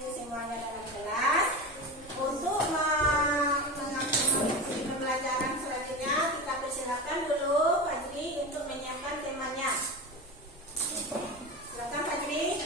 Yuk semuanya dalam kelas. Untuk mengikuti pembelajaran selanjutnya, kita persilakan dulu Fajri untuk menyiapkan temanya. Silakan Fajri.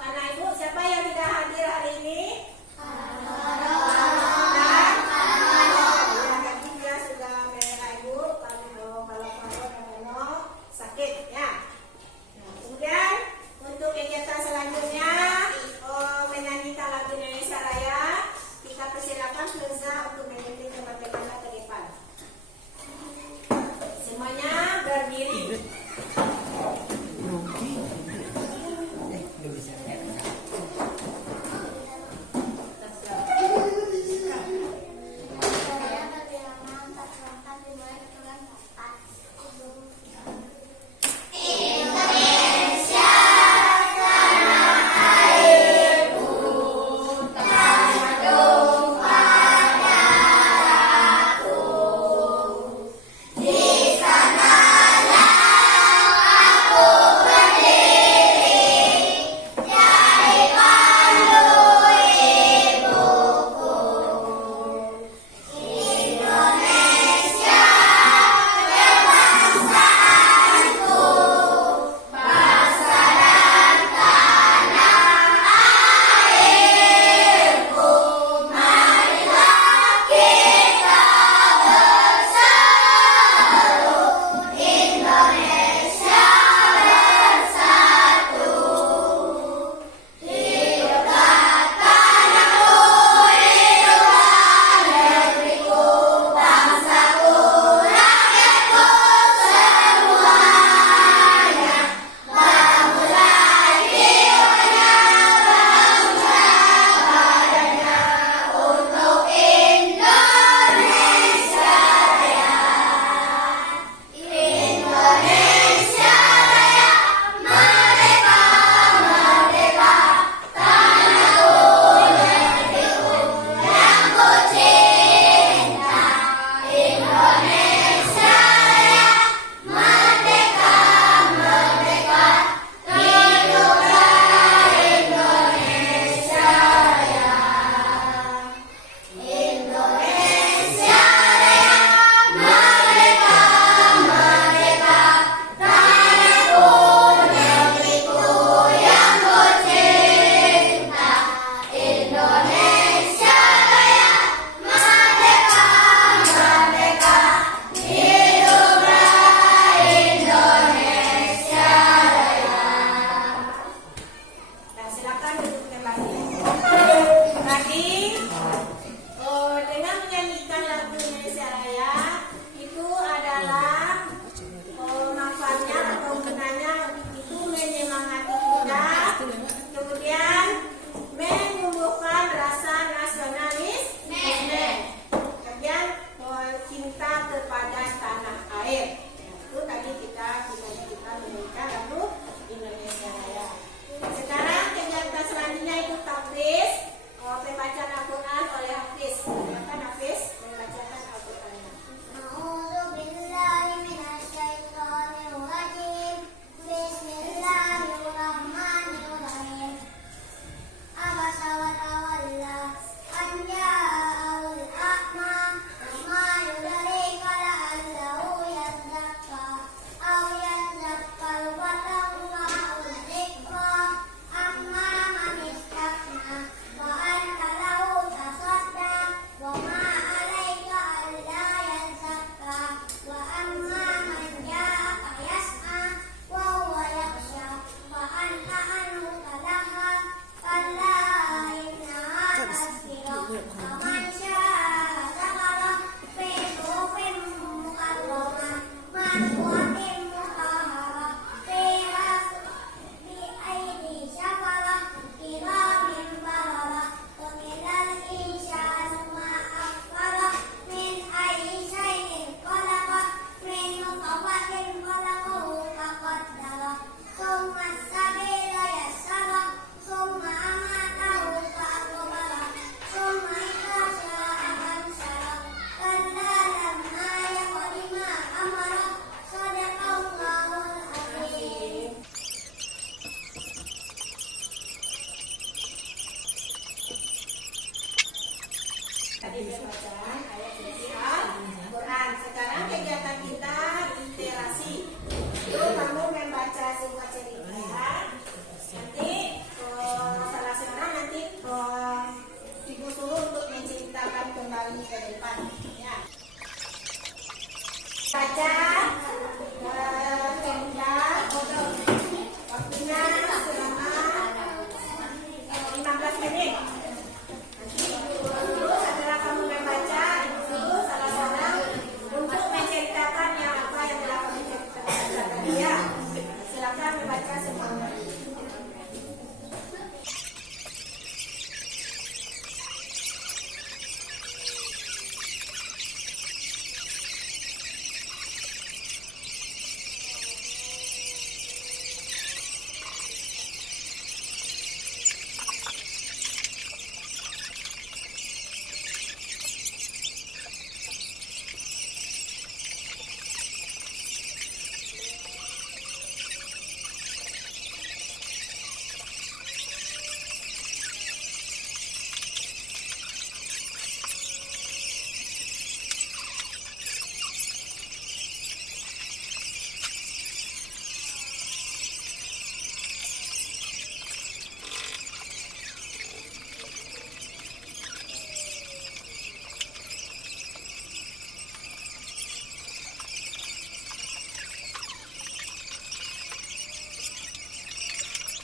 Anak ibu siapa yang tidak hadir hari ini? Dia sudah merah ibu kalau sakit ya. Kemudian untuk kegiatan selanjutnya menyanyikan lagu Indonesia Raya. Kita persilakan Firza untuk mengikuti teman-teman ke depan. membaca tenda waktunya selama 15 menit. Nanti dulu setelah kamu membaca itu salah seorang untuk menceritakan yang apa yang telah kamu ceritakan tadi ya. Silakan membaca semuanya.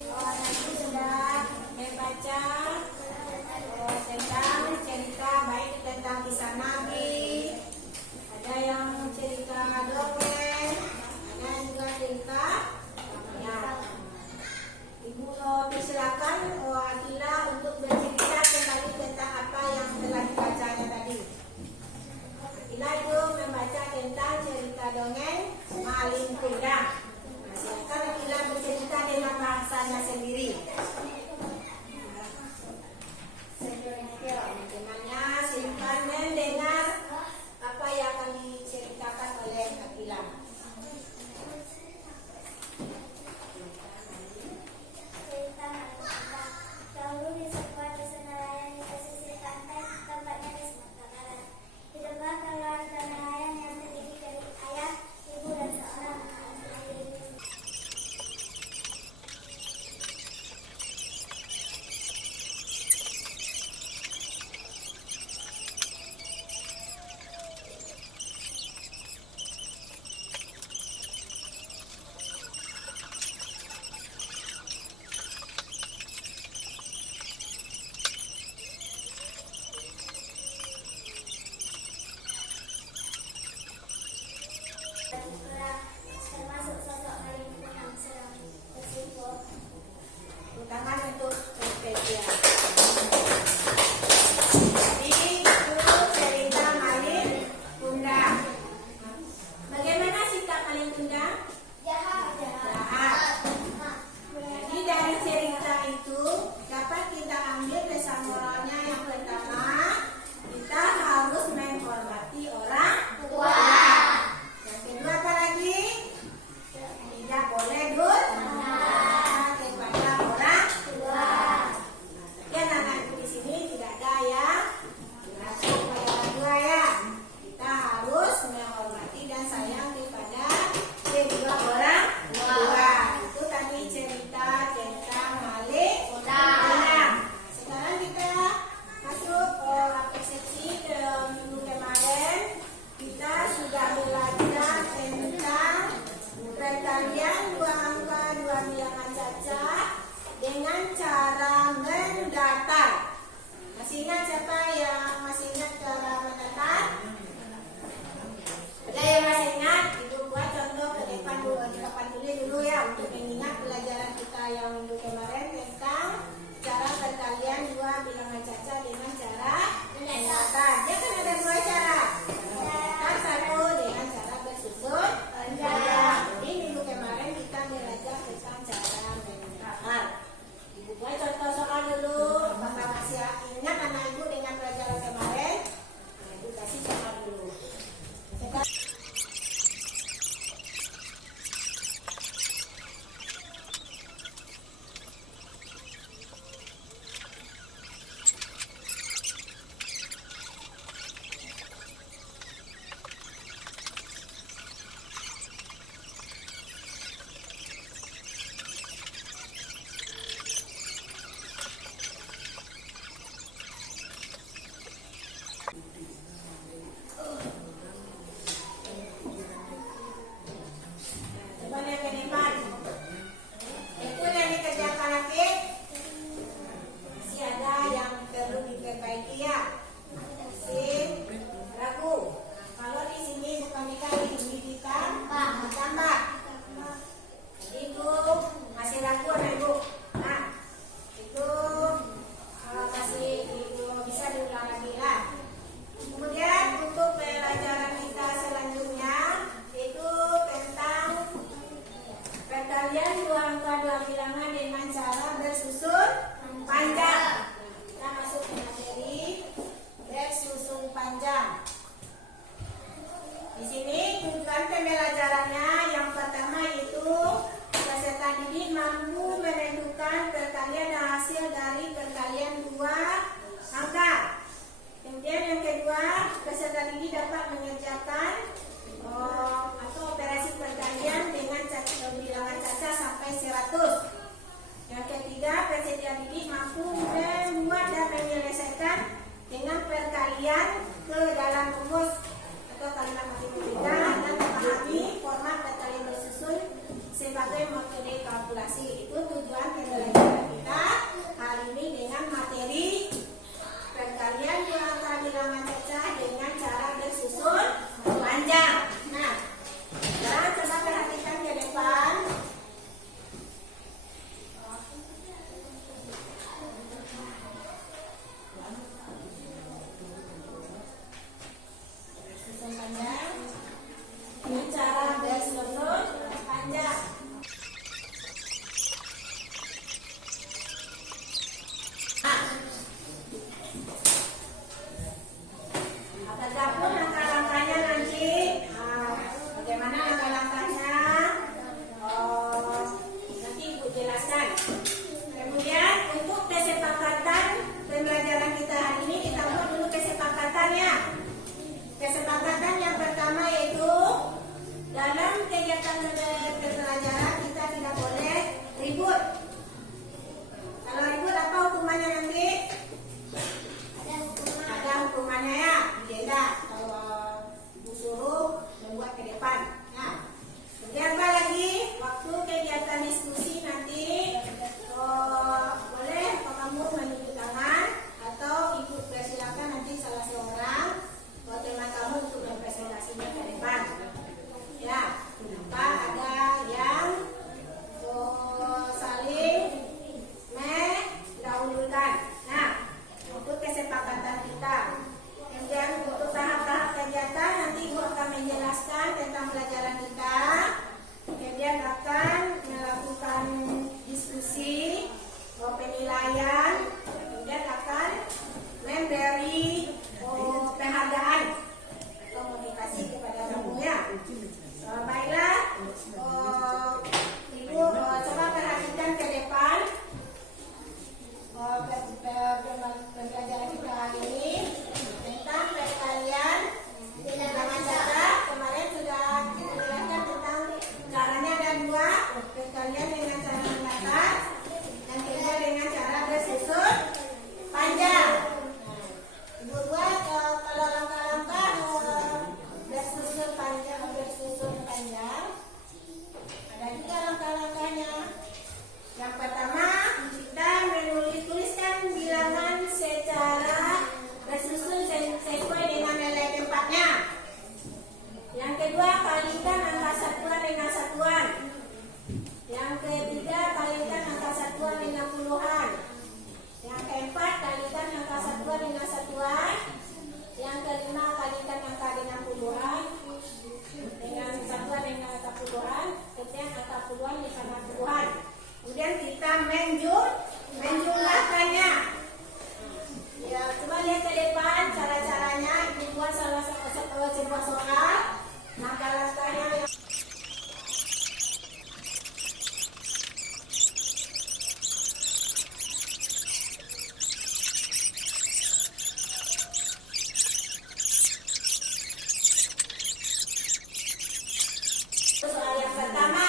Nanti sudah membaca tentang cerita baik tentang kisah Nabi, ada yang cerita dongeng, ada juga cerita ya. Ibu persilakan Akila untuk bercerita kembali tentang apa yang telah dibacanya tadi. Akila itu membaca tentang cerita dongeng Malin Kundang. Silakan Akila bercerita dengan bahasanya sendiri. Temannya silakan mendengar apa yang akan diceritakan oleh Akila. Cerita Malin. Dahulu di sebuah desa nelayan di pesisir pantai, tempatnya di Sumatera Barat. Hiduplah keluarga nelayan yang terdiri dari ayah, ibu, dan seorang anak laki-laki. Termasuk sosok Malin Kundang seorang bersimpul. Tangan untuk spesial. Jadi itu cerita Malin Kundang. Bagaimana sikap Malin Kundang? Jahat. Jahat. Jadi dari cerita itu dapat kita ambil pesan moralnya. Yang pertama, kita harus menghormati orang tua. Yang kedua apa lagi? Tidak boleh durhaka kepada orang tua. pelajarannya. Yang pertama itu peserta didik mampu menentukan perkalian dan hasil dari perkalian dua angka. Kemudian yang kedua, peserta didik dapat mengerjakan atau operasi perkalian dengan bilangan caca sampai 100. Yang ketiga, peserta didik mampu membuat dan menyelesaikan dengan perkalian ke dalam rumus atau kalimat matematika dan memahami format perkalian bersusun sebagai metode kalkulasi. Itu tujuan pembelajaran kita hari ini dengan materi perkalian dua angka bilangan caca dengan cara bersusun panjang. Nah, sekarang coba perhatikan ke depan. Bersusun panjang dengan cara bersusun panjang. Adapun langkah-langkahnya nanti, bagaimana langkah-langkahnya? Nanti Ibu jelaskan. Kemudian untuk kesepakatan pembelajaran kita hari ini, kita buat dulu kesepakatannya. Kesepakatan yang pertama yaitu dalam kegiatan pembelajaran kita tidak boleh ribut. Kalau ribut apa hukumannya nanti? Ada hukumannya ya, beda kalau Ibu suruh membuat ke depan. Nah, kemudian apa lagi? Waktu kegiatan diskusi nanti boleh kamu menunjuk tangan atau Ibu persilakan nanti salah seorang teman kamu untuk berpresentasinya ke depan. Ya, maka ada yang saling mendahulukan. Nah, untuk kesepakatan kita. Kemudian untuk tahap-tahap kegiatan nanti Ibu akan menjelaskan tentang pelajaran kita. Kemudian akan melakukan diskusi, penilaian, kemudian akan memberi penghargaan atau motivasi kepada tamunya. Baiklah, Ibu coba perhatikan ke depan. Pembelajaran kita hari ini tentang perkalian bilangan caca. Kemarin sudah dijelaskan tentang caranya ada dua, perkalian dengan cara mendatar dan kedua dengan cara bersusun panjang. Ibu buat kalau langkah-langkah bersusun panjang ada juga langkah-langkahnya. Yang pertama, kita tuliskan bilangan secara bersusun sesuai dengan nilai tempatnya. Yang kedua, kalikan angka satuan dengan satuan. Yang ketiga, kalikan angka satuan dengan puluhan. Yang keempat, kalikan angka satuan dengan satuan. Yang kelima, kalikan angka dengan puluhan. Dengan satuan dengan angka puluhan. Kemudian angka puluhan bersama puluhan. Kemudian kita menjumlahkannya. Ya, coba lihat ke depan cara-caranya. Ibu buat salah satu sebuah soal. Langkah-langkahnya yang soal yang pertama.